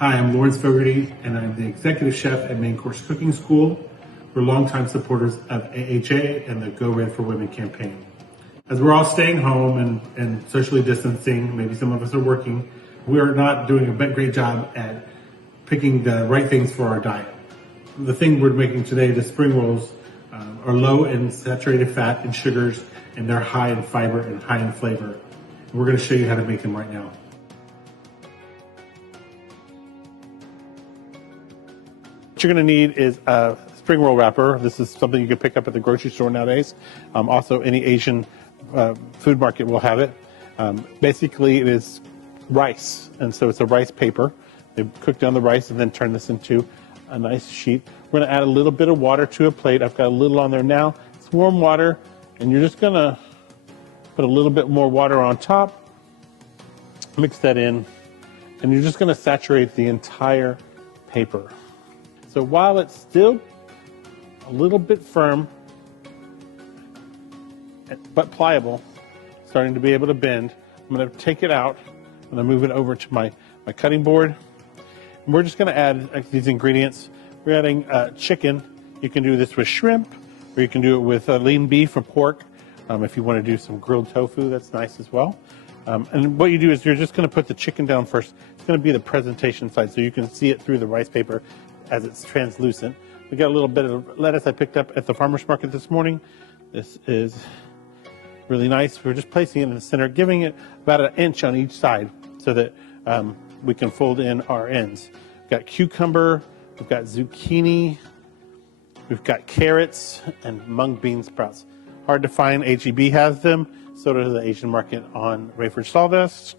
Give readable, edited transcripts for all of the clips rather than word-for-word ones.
Hi, I'm Lawrence Fogarty, and I'm the executive chef at Main Course Cooking School. We're longtime supporters of AHA and the Go Red for Women campaign. As we're all staying home and socially distancing, maybe some of us are working, we are not doing a great job at picking the right things for our diet. The thing we're making today, the spring rolls, are low in saturated fat and sugars, and they're high in fiber and high in flavor. And we're going to show you how to make them right now. What you're going to need is a spring roll wrapper. This is something you can pick up at the grocery store nowadays. Also, any Asian food market will have it. Basically, it is rice, and so it's a rice paper. They cook down the rice and then turn this into a nice sheet. We're going to add a little bit of water to a plate. I've got a little on there now. It's warm water, and you're just going to put a little bit more water on top, mix that in, and you're just going to saturate the entire paper. So while it's still a little bit firm, but pliable, starting to be able to bend, I'm going to take it out. I'm going to move it over to my cutting board. And we're just going to add these ingredients. We're adding chicken. You can do this with shrimp, or you can do it with lean beef or pork. If you want to do some grilled tofu, that's nice as well. And what you do is you're just going to put the chicken down first. It's going to be the presentation side, so you can see it through the rice paper as it's translucent. We got a little bit of lettuce I picked up at the farmer's market this morning. This is really nice. We're just placing it in the center, giving it about an inch on each side so that we can fold in our ends. We've got cucumber, we've got zucchini, we've got carrots, and mung bean sprouts. Hard to find. HEB has them. So does the Asian market on Rayford Sawdust.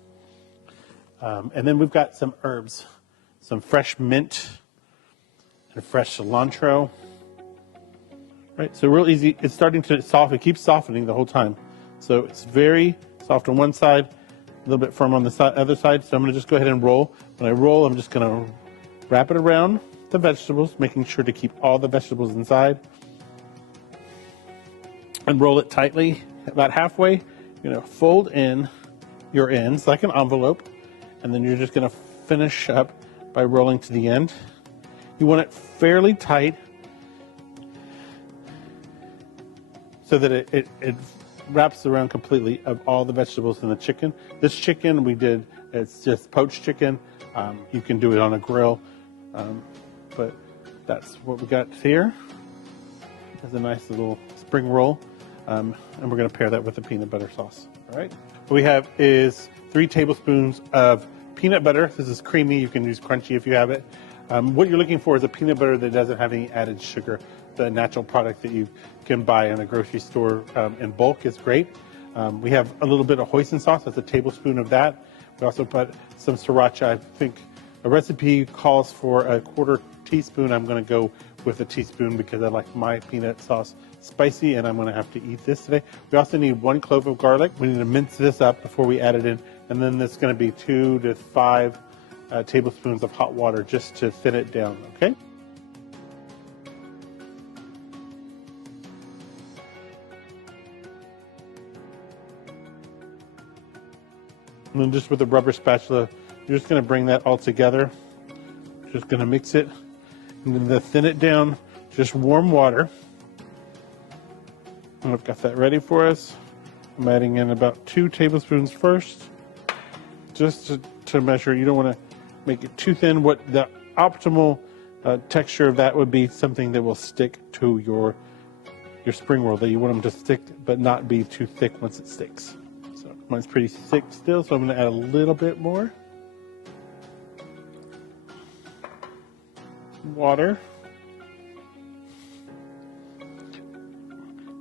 And then we've got some herbs, some fresh mint, and fresh cilantro. Right, so real easy. It's starting to soften. It keeps softening the whole time. So it's very soft on one side, a little bit firm on the other side. So I'm going to just go ahead and roll. When I roll, I'm just going to wrap it around the vegetables, making sure to keep all the vegetables inside. And roll it tightly. About halfway, you're going to fold in your ends like an envelope. And then you're just going to finish up by rolling to the end. You want it fairly tight so that it wraps around completely of all the vegetables in the chicken. This chicken it's just poached chicken. You can do it on a grill, but that's what we got here. It's a nice little spring roll, and we're going to pair that with the peanut butter sauce. All right. What we have is 3 tablespoons of peanut butter. This is creamy. You can use crunchy if you have it. What you're looking for is a peanut butter that doesn't have any added sugar. The natural product that you can buy in a grocery store in bulk is great. We have a little bit of hoisin sauce. That's a tablespoon of that. We also put some sriracha. I think a recipe calls for a 1/4 teaspoon. I'm going to go with a teaspoon because I like my peanut sauce spicy, and I'm going to have to eat this today. We also need 1 clove of garlic. We need to mince this up before we add it in, and then there's going to be 2 to 5 tablespoons of hot water just to thin it down, okay? And then just with a rubber spatula, you're just going to bring that all together. Just going to mix it, and then to thin it down, just warm water. And I've got that ready for us. I'm adding in about 2 tablespoons first, just to measure. You don't want to make it too thin. What the optimal texture of that would be something that will stick to your spring roll, that you want them to stick but not be too thick once it sticks. So mine's pretty thick still, so I'm going to add a little bit more water.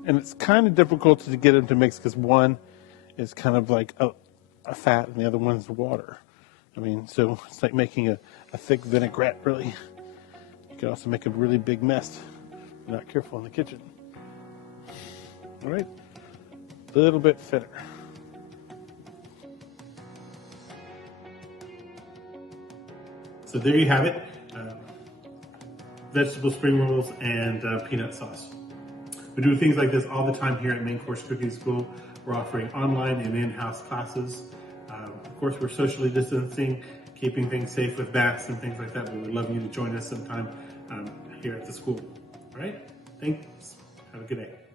And it's kind of difficult to get them to mix because one is kind of like a fat and the other one's water. I mean, so it's like making a thick vinaigrette, really. You can also make a really big mess if you're not careful in the kitchen. All right, a little bit thinner. So there you have it, vegetable spring rolls and peanut sauce. We do things like this all the time here at Main Course Cooking School. We're offering online and in-house classes. Of course, we're socially distancing, keeping things safe with bats and things like that. We would love you to join us sometime here at the school. All right? Thanks. Have a good day.